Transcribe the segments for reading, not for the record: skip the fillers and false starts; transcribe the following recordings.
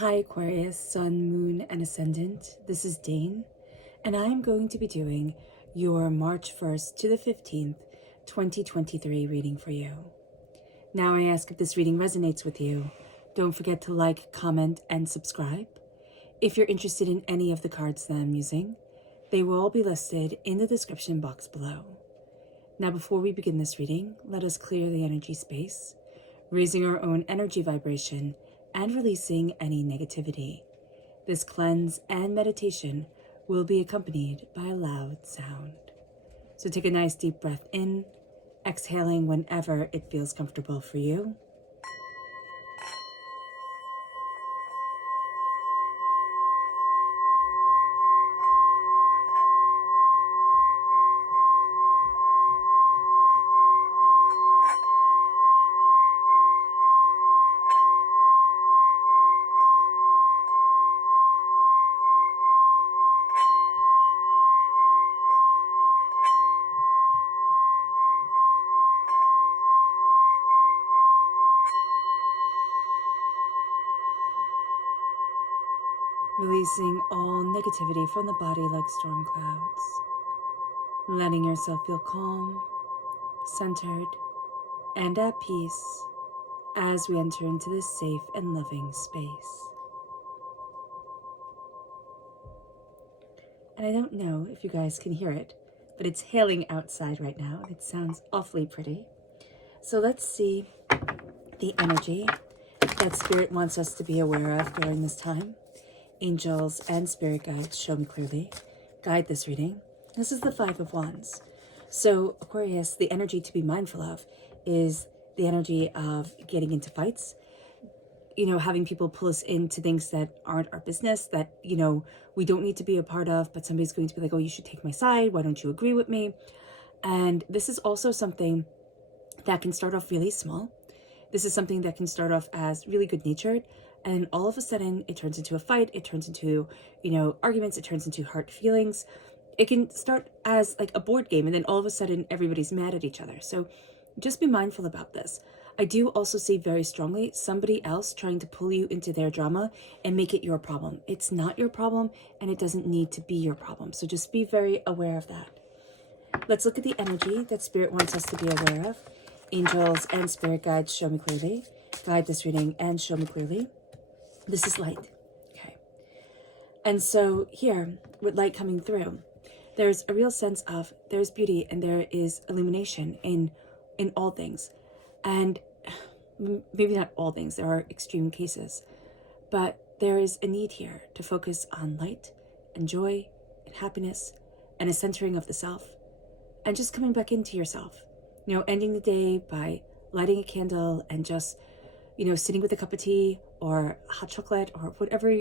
Hi Aquarius, Sun, Moon, and Ascendant. This is Dane, and I'm going to be doing your March 1st to the 15th, 2023 reading for you. Now I ask if this reading resonates with you, don't forget to like, comment, and subscribe. If you're interested in any of the cards that I'm using, they will all be listed in the description box below. Now before we begin this reading, let us clear the energy space, raising our own energy vibration and releasing any negativity. This cleanse and meditation will be accompanied by a loud sound. So take a nice deep breath in, exhaling whenever it feels comfortable for you. Releasing all negativity from the body like storm clouds. Letting yourself feel calm, centered, and at peace as we enter into this safe and loving space. And I don't know if you guys can hear it, but it's hailing outside right now. It sounds awfully pretty. So let's see the energy that Spirit wants us to be aware of during this time. Angels and spirit guides show me clearly. Guide this reading. This is the Five of Wands. So Aquarius, the energy to be mindful of is the energy of getting into fights, having people pull us into things that aren't our business, that, we don't need to be a part of, but somebody's going to be like, oh, you should take my side. Why don't you agree with me? And this is also something that can start off really small. This is something that can start off as really good-natured, and all of a sudden it turns into a fight, it turns into, arguments, it turns into hurt feelings. It can start as like a board game, and then all of a sudden everybody's mad at each other. So just be mindful about this. I do also see very strongly somebody else trying to pull you into their drama and make it your problem. It's not your problem, and it doesn't need to be your problem. So just be very aware of that. Let's look at the energy that Spirit wants us to be aware of. Angels and spirit guides show me clearly. Guide this reading and show me clearly. This is light. Okay. And so here, with light coming through, there's a real sense of there's beauty and there is illumination in all things. And maybe not all things, there are extreme cases, but there is a need here to focus on light and joy and happiness and a centering of the self and just coming back into yourself. Ending the day by lighting a candle and just, sitting with a cup of tea or hot chocolate or whatever,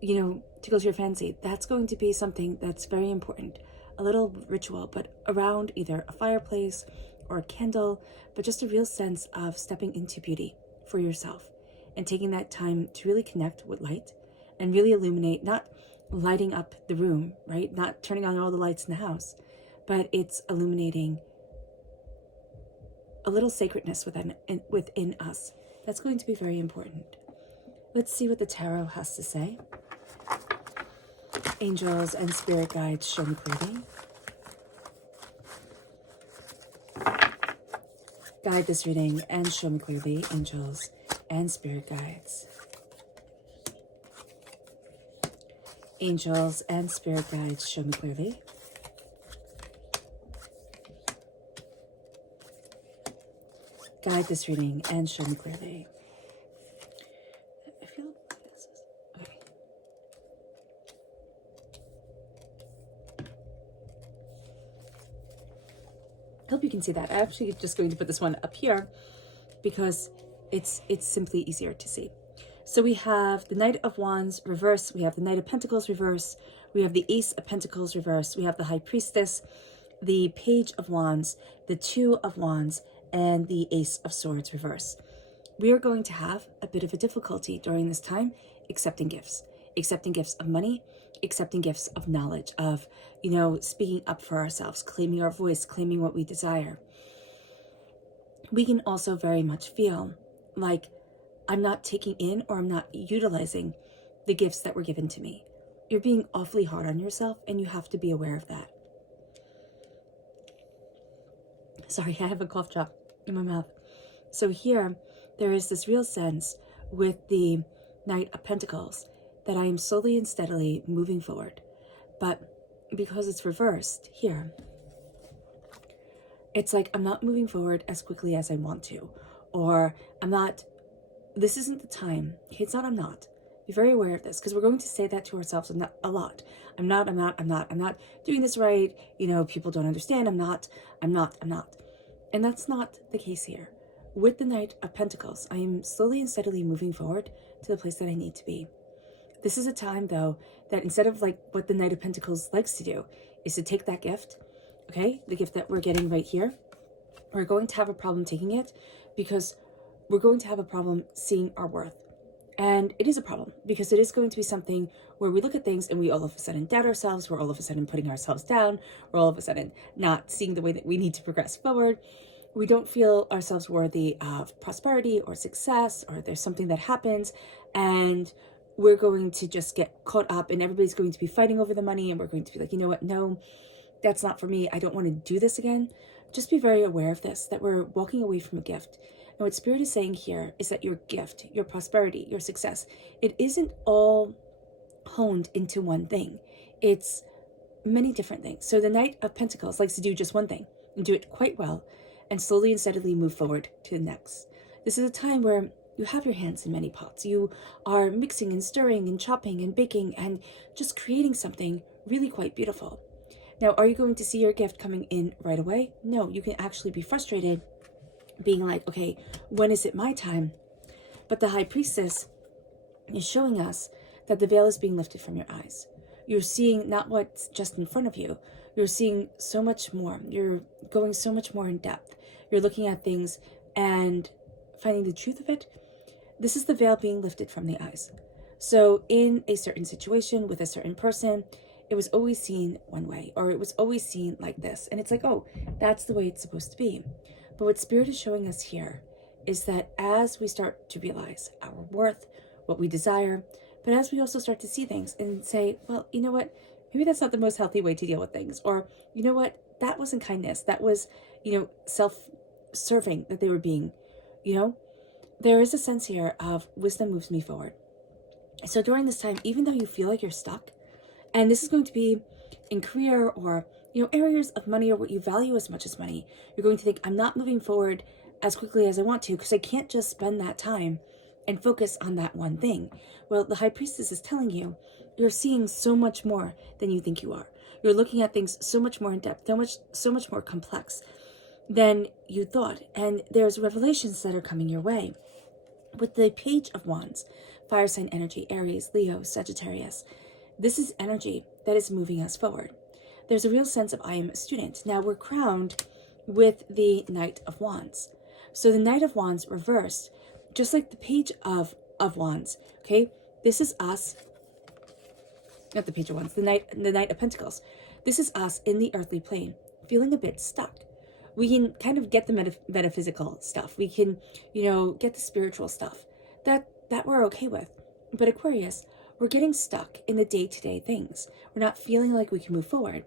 tickles your fancy. That's going to be something that's very important. A little ritual, but around either a fireplace or a candle, but just a real sense of stepping into beauty for yourself and taking that time to really connect with light and really illuminate, not lighting up the room, right? Not turning on all the lights in the house, but it's illuminating a little sacredness within us. That's going to be very important. Let's see what the tarot has to say. Angels and spirit guides show me clearly. Guide this reading and show me clearly, angels and spirit guides. Angels and spirit guides show me clearly. Guide this reading and show me clearly. I feel this is okay. I hope you can see that. I'm actually just going to put this one up here because it's simply easier to see. So we have the Knight of Wands reverse, we have the Knight of Pentacles reverse, we have the Ace of Pentacles reverse, we have the High Priestess, the Page of Wands, the Two of Wands, and the Ace of Swords reverse. We are going to have a bit of a difficulty during this time accepting gifts of money, accepting gifts of knowledge, of, speaking up for ourselves, claiming our voice, claiming what we desire. We can also very much feel like I'm not taking in or I'm not utilizing the gifts that were given to me. You're being awfully hard on yourself, and you have to be aware of that. Sorry, I have a cough drop in my mouth. So here, there is this real sense with the Knight of Pentacles that I am slowly and steadily moving forward. But because it's reversed here, it's like I'm not moving forward as quickly as I want to. Or this isn't the time. It's not I'm not. Be very aware of this, because we're going to say that to ourselves a lot. I'm not doing this right. People don't understand. I'm not. And that's not the case here. With the Knight of Pentacles, I am slowly and steadily moving forward to the place that I need to be. This is a time, though, that instead of like what the Knight of Pentacles likes to do, is to take that gift, okay, the gift that we're getting right here, we're going to have a problem taking it, because we're going to have a problem seeing our worth. And it is a problem, because it is going to be something where we look at things and we all of a sudden doubt ourselves. We're all of a sudden putting ourselves down. We're all of a sudden not seeing the way that we need to progress forward. We don't feel ourselves worthy of prosperity or success, or there's something that happens and we're going to just get caught up, and everybody's going to be fighting over the money, and we're going to be like, you know what? No, that's not for me. I don't want to do this again. Just be very aware of this, that we're walking away from a gift. And what Spirit is saying here is that your gift, your prosperity, your success, it isn't all honed into one thing. It's many different things. So the Knight of Pentacles likes to do just one thing and do it quite well, and slowly and steadily move forward to the next. This is a time where you have your hands in many pots. You are mixing and stirring and chopping and baking and just creating something really quite beautiful. Now, are you going to see your gift coming in right away? No, you can actually be frustrated, being like, okay, when is it my time? But the High Priestess is showing us that the veil is being lifted from your eyes. You're seeing not what's just in front of you. You're seeing so much more. You're going so much more in depth. You're looking at things and finding the truth of it. This is the veil being lifted from the eyes. So in a certain situation with a certain person, it was always seen one way, or it was always seen like this. And it's like, oh, that's the way it's supposed to be. But what Spirit is showing us here is that as we start to realize our worth, what we desire, but as we also start to see things and say, well, you know what? Maybe that's not the most healthy way to deal with things. Or, you know what? That wasn't kindness. That was, self-serving that they were being, There is a sense here of wisdom moves me forward. So during this time, even though you feel like you're stuck, and this is going to be in career or, areas of money or what you value as much as money, you're going to think, I'm not moving forward as quickly as I want to, because I can't just spend that time and focus on that one thing. Well, the High Priestess is telling you, you're seeing so much more than you think you are. You're looking at things so much more in depth, so much more complex than you thought. And there's revelations that are coming your way. With the Page of Wands, fire sign energy, Aries, Leo, Sagittarius, this is energy that is moving us forward. There's a real sense of I am a student. Now we're crowned with the Knight of Wands. So the Knight of Wands reversed, just like the Page of Wands, okay? This is us, not the Page of Wands, the Knight of Pentacles. This is us in the earthly plane, feeling a bit stuck. We can kind of get the metaphysical stuff. We can, get the spiritual stuff that we're okay with. But Aquarius, we're getting stuck in the day-to-day things. We're not feeling like we can move forward.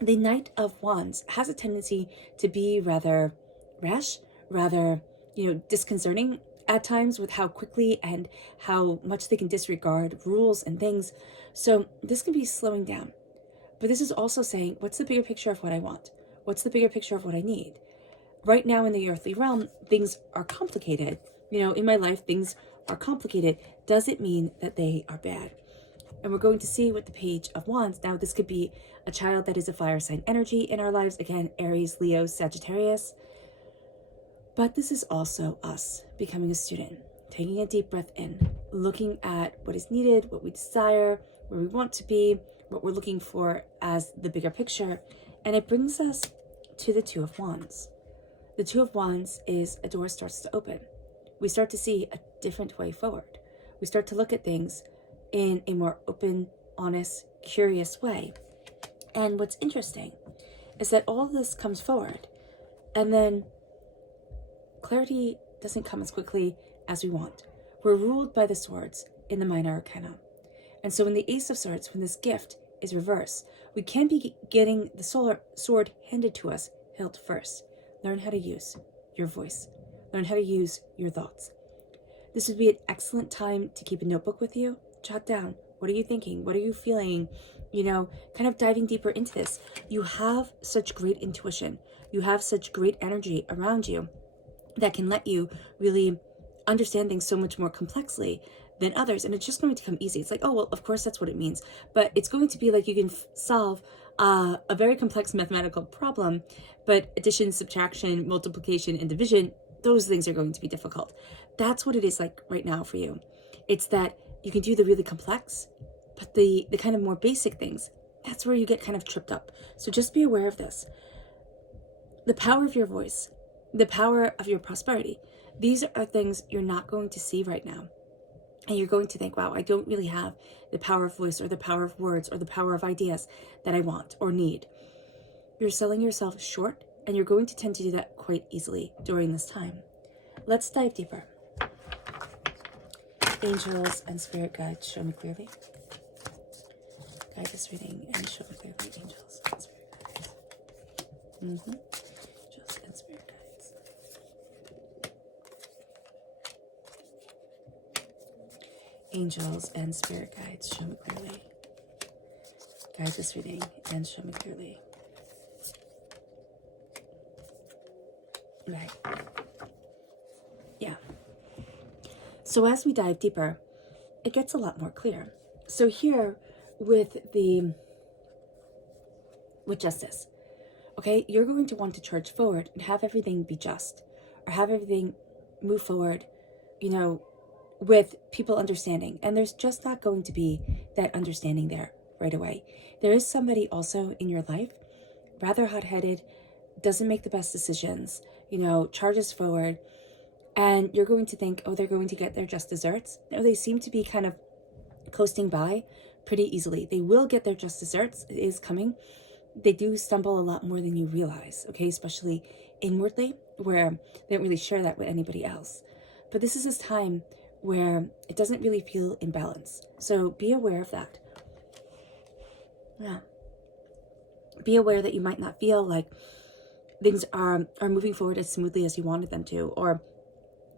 The Knight of Wands has a tendency to be rather rash, rather, disconcerting at times with how quickly and how much they can disregard rules and things. So this can be slowing down. But this is also saying, what's the bigger picture of what I want? What's the bigger picture of what I need? Right now in the earthly realm, things are complicated. In my life, things are complicated. Does it mean that they are bad? And we're going to see with the Page of Wands. Now, this could be a child that is a fire sign energy in our lives. Again, Aries, Leo, Sagittarius. But this is also us becoming a student, taking a deep breath in, looking at what is needed, what we desire, where we want to be, what we're looking for as the bigger picture. And it brings us to the Two of Wands. The Two of Wands is a door starts to open. We start to see a different way forward. We start to look at things in a more open, honest, curious way. And what's interesting is that all of this comes forward, and then clarity doesn't come as quickly as we want. We're ruled by the swords in the minor arcana. And so when the Ace of Swords, when this gift is reversed, we can be getting the sword handed to us hilt first. Learn how to use your voice. Learn how to use your thoughts. This would be an excellent time to keep a notebook with you. Jot down, what are you thinking? What are you feeling? You know, kind of diving deeper into this. You have such great intuition. You have such great energy around you that can let you really understand things so much more complexly than others. And it's just going to come easy. It's like, oh, well, of course that's what it means. But it's going to be like you can solve a very complex mathematical problem, but addition, subtraction, multiplication, and division, those things are going to be difficult. That's what it is like right now for you. It's that you can do the really complex, but the kind of more basic things, that's where you get kind of tripped up. So just be aware of this. The power of your voice, the power of your prosperity, these are things you're not going to see right now. And you're going to think, wow, I don't really have the power of voice or the power of words or the power of ideas that I want or need. You're selling yourself short, and you're going to tend to do that quite easily during this time. Let's dive deeper. Angels and spirit guides, show me clearly. Guide this reading and show me clearly. Angels and spirit guides. Angels and spirit guides. Angels and spirit guides, show me clearly. Guide this reading and show me clearly. Right. Yeah. So as we dive deeper, it gets a lot more clear. So here with justice, okay, you're going to want to charge forward and have everything be just, or have everything move forward, you know, with people understanding. And there's just not going to be that understanding there right away. There is somebody also in your life, rather hot-headed, doesn't make the best decisions, you know, charges forward, and you're going to think, oh, they're going to get their just desserts. No, they seem to be kind of coasting by pretty easily. They will get their just desserts. It is coming. They do stumble a lot more than you realize, okay, especially inwardly, where they don't really share that with anybody else. But this is this time where it doesn't really feel in balance. So be aware of that. Yeah. Be aware that you might not feel like things are moving forward as smoothly as you wanted them to, or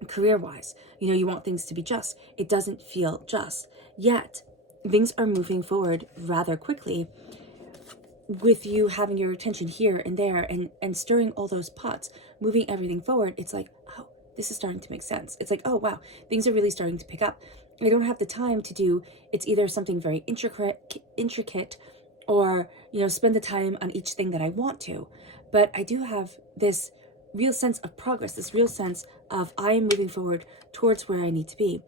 career-wise, you know, you want things to be just. It doesn't feel just. Yet, things are moving forward rather quickly with you having your attention here and there and stirring all those pots, moving everything forward. It's like, oh, this is starting to make sense. It's like, oh, wow, things are really starting to pick up. I don't have the time to do, it's either something very intricate or, you know, spend the time on each thing that I want to. But I do have this real sense of progress, this real sense of I am moving forward towards where I need to be.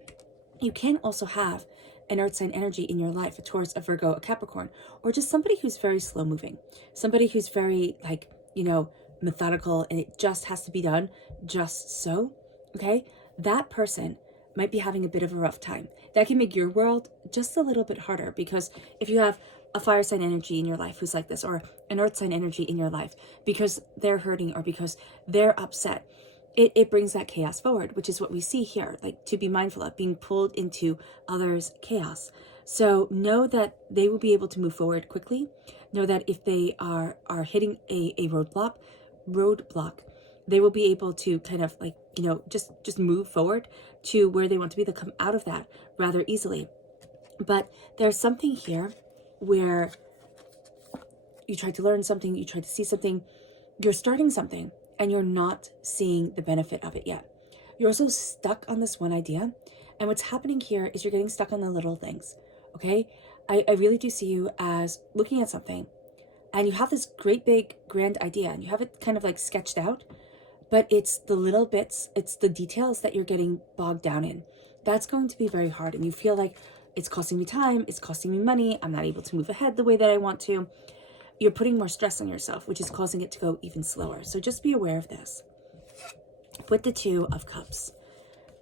You can also have an earth sign energy in your life, a Taurus, a Virgo, a Capricorn, or just somebody who's very slow moving, somebody who's very, like, you know, methodical, and it just has to be done just so, okay? That person might be having a bit of a rough time. That can make your world just a little bit harder, because if you have a fire sign energy in your life who's like this, or an earth sign energy in your life because they're hurting or because they're upset, it brings that chaos forward, which is what we see here, like to be mindful of being pulled into others' chaos. So know that they will be able to move forward quickly. Know that if they are hitting a roadblock, they will be able to kind of, like, you know, just move forward to where they want to be. They'll come out of that rather easily. But there's something here where you try to learn something, you try to see something, you're starting something, and you're not seeing the benefit of it yet. You're also stuck on this one idea. And what's happening here is you're getting stuck on the little things, okay? I really do see you as looking at something, and you have this great big grand idea, and you have it kind of like sketched out, but it's the little bits, it's the details that you're getting bogged down in. That's going to be very hard, and you feel like it's costing me time, it's costing me money, I'm not able to move ahead the way that I want to. You're putting more stress on yourself, which is causing it to go even slower. So just be aware of this. With the Two of Cups,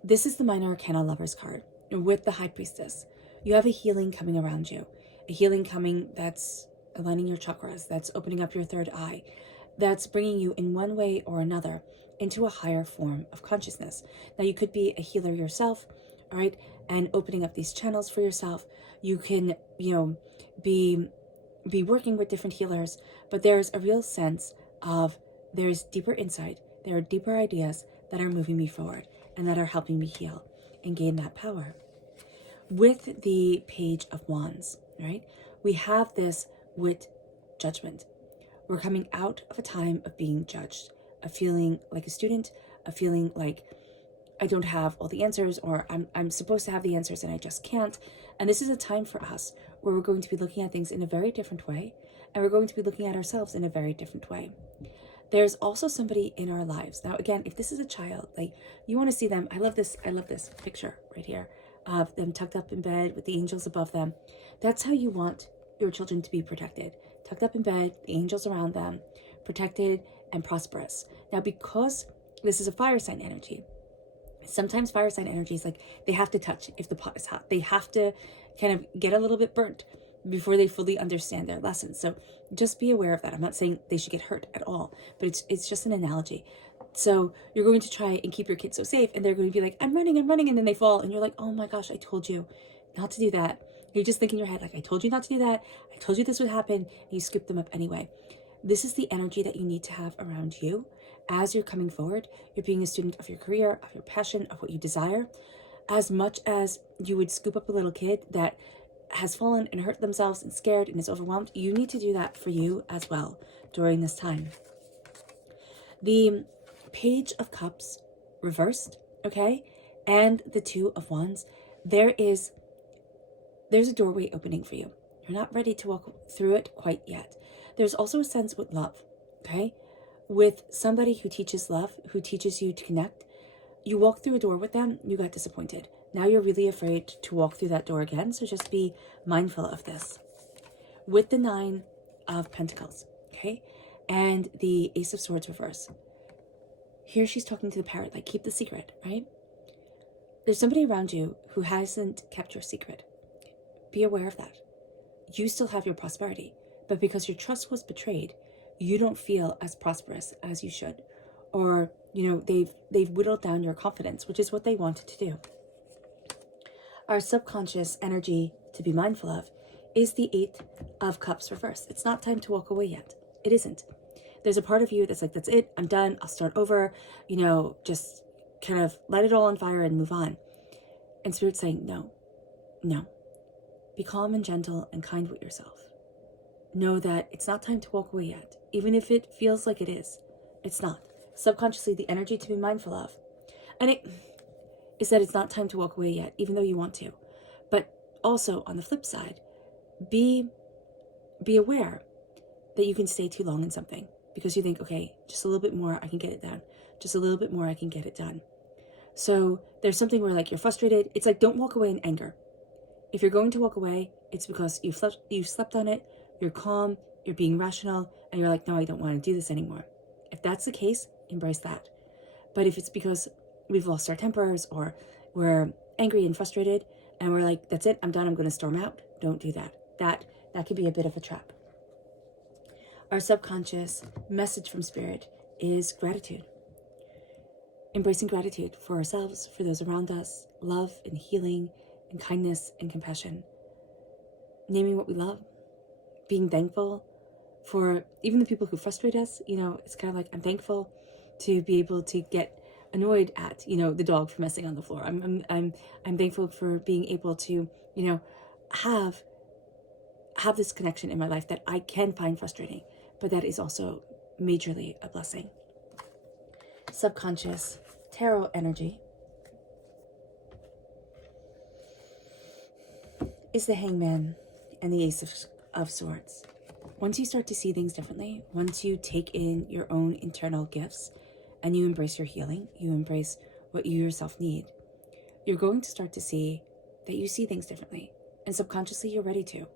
this is the Minor Arcana Lovers card. With the High Priestess, you have a healing coming around you. A healing coming that's aligning your chakras, that's opening up your third eye, that's bringing you in one way or another into a higher form of consciousness. Now, you could be a healer yourself, all right? and opening up these channels for yourself. You can, be working with different healers, but there's a real sense of there's deeper insight. There are deeper ideas that are moving me forward and that are helping me heal and gain that power. With the Page of Wands, right? We have this with judgment. We're coming out of a time of being judged, of feeling like a student, of feeling like I don't have all the answers, or I'm supposed to have the answers and I just can't. And this is a time for us where we're going to be looking at things in a very different way, and we're going to be looking at ourselves in a very different way. There's also somebody in our lives. Now, again, if this is a child, like you want to see them, I love this picture right here of them tucked up in bed with the angels above them. That's how you want your children to be protected. Tucked up in bed, the angels around them, protected and prosperous. Now, because this is a fire sign energy, sometimes fire sign energy is like they have to touch if the pot is hot. They have to kind of get a little bit burnt before they fully understand their lessons. So just be aware of that. I'm not saying they should get hurt at all, but it's just an analogy. So you're going to try and keep your kids so safe, and they're going to be like, I'm running, and then they fall, and you're like, oh my gosh, I told you not to do that. You're just thinking in your head, like, I told you not to do that. I told you this would happen, and you scoop them up anyway. This is the energy that you need to have around you as you're coming forward. You're being a student of your career, of your passion, of what you desire. As much as you would scoop up a little kid that has fallen and hurt themselves and scared and is overwhelmed, you need to do that for you as well during this time. The Page of Cups reversed, okay, and the Two of Wands, there's a doorway opening for you. You're not ready to walk through it quite yet. There's also a sense with love, okay? With somebody who teaches love, who teaches you to connect, you walk through a door with them, you got disappointed. Now you're really afraid to walk through that door again, so just be mindful of this. With the Nine of Pentacles, okay, and the Ace of Swords reverse, here she's talking to the parrot, like, keep the secret, right? There's somebody around you who hasn't kept your secret. Be aware of that. You still have your prosperity, but because your trust was betrayed, you don't feel as prosperous as you should. Or, they've whittled down your confidence, which is what they wanted to do. Our subconscious energy to be mindful of is the Eight of Cups reversed. It's not time to walk away yet. It isn't. There's a part of you that's like, that's it, I'm done, I'll start over, just kind of let it all on fire and move on. And Spirit's saying, no. Be calm and gentle and kind with yourself. Know that it's not time to walk away yet. Even if it feels like it is, it's not. Subconsciously, the energy to be mindful of. And it is that it's not time to walk away yet, even though you want to. But also, on the flip side, be aware that you can stay too long in something because you think, okay, just a little bit more, I can get it done. Just a little bit more, I can get it done. So there's something where, like, you're frustrated. It's like, don't walk away in anger. If you're going to walk away, it's because you slept on it, you're calm, you're being rational, and you're like, no, I don't want to do this anymore. If that's the case, embrace that. But if it's because we've lost our tempers, or we're angry and frustrated, and we're like, that's it, I'm done, I'm going to storm out, don't do that. That could be a bit of a trap. Our subconscious message from Spirit is gratitude. Embracing gratitude for ourselves, for those around us, love and healing and kindness and compassion. Naming what we love. Being thankful for even the people who frustrate us. It's kind of like, I'm thankful to be able to get annoyed at, the dog for messing on the floor. I'm thankful for being able to, have this connection in my life that I can find frustrating, but that is also majorly a blessing. Subconscious tarot energy is the Hangman and the Ace of Swords. Once you start to see things differently, once you take in your own internal gifts and you embrace your healing, you embrace what you yourself need, you're going to start to see that you see things differently. And subconsciously, you're ready to.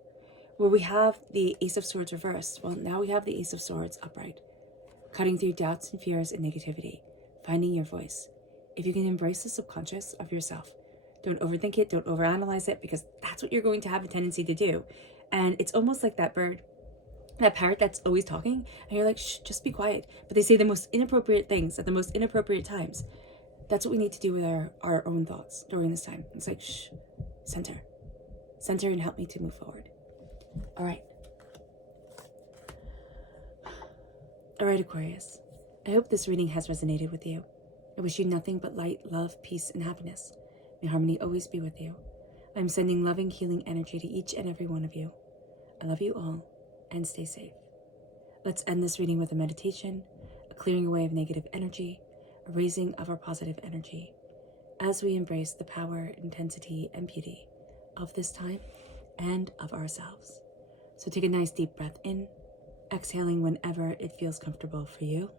Where we have the Ace of Swords reversed, well, now we have the Ace of Swords upright, cutting through doubts and fears and negativity, finding your voice. If you can embrace the subconscious of yourself, don't overthink it, don't overanalyze it, because that's what you're going to have a tendency to do. And it's almost like that bird, that parrot that's always talking, and you're like, shh, just be quiet. But they say the most inappropriate things at the most inappropriate times. That's what we need to do with our own thoughts during this time. It's like, shh, Center. Center and help me to move forward. All right. All right, Aquarius. I hope this reading has resonated with you. I wish you nothing but light, love, peace, and happiness. May harmony always be with you. I'm sending loving, healing energy to each and every one of you. I love you all, and stay safe. Let's end this reading with a meditation, a clearing away of negative energy, a raising of our positive energy, as we embrace the power, intensity, and beauty of this time and of ourselves. So take a nice deep breath in, exhaling whenever it feels comfortable for you.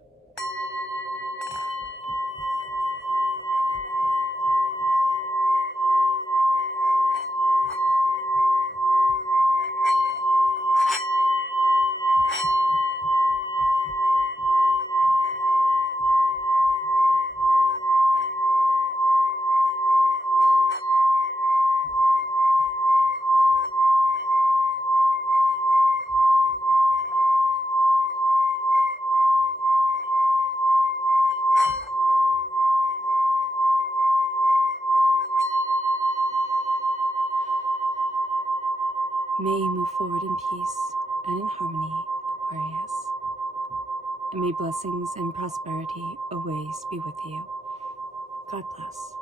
May you move forward in peace and in harmony, Aquarius. And may blessings and prosperity always be with you. God bless.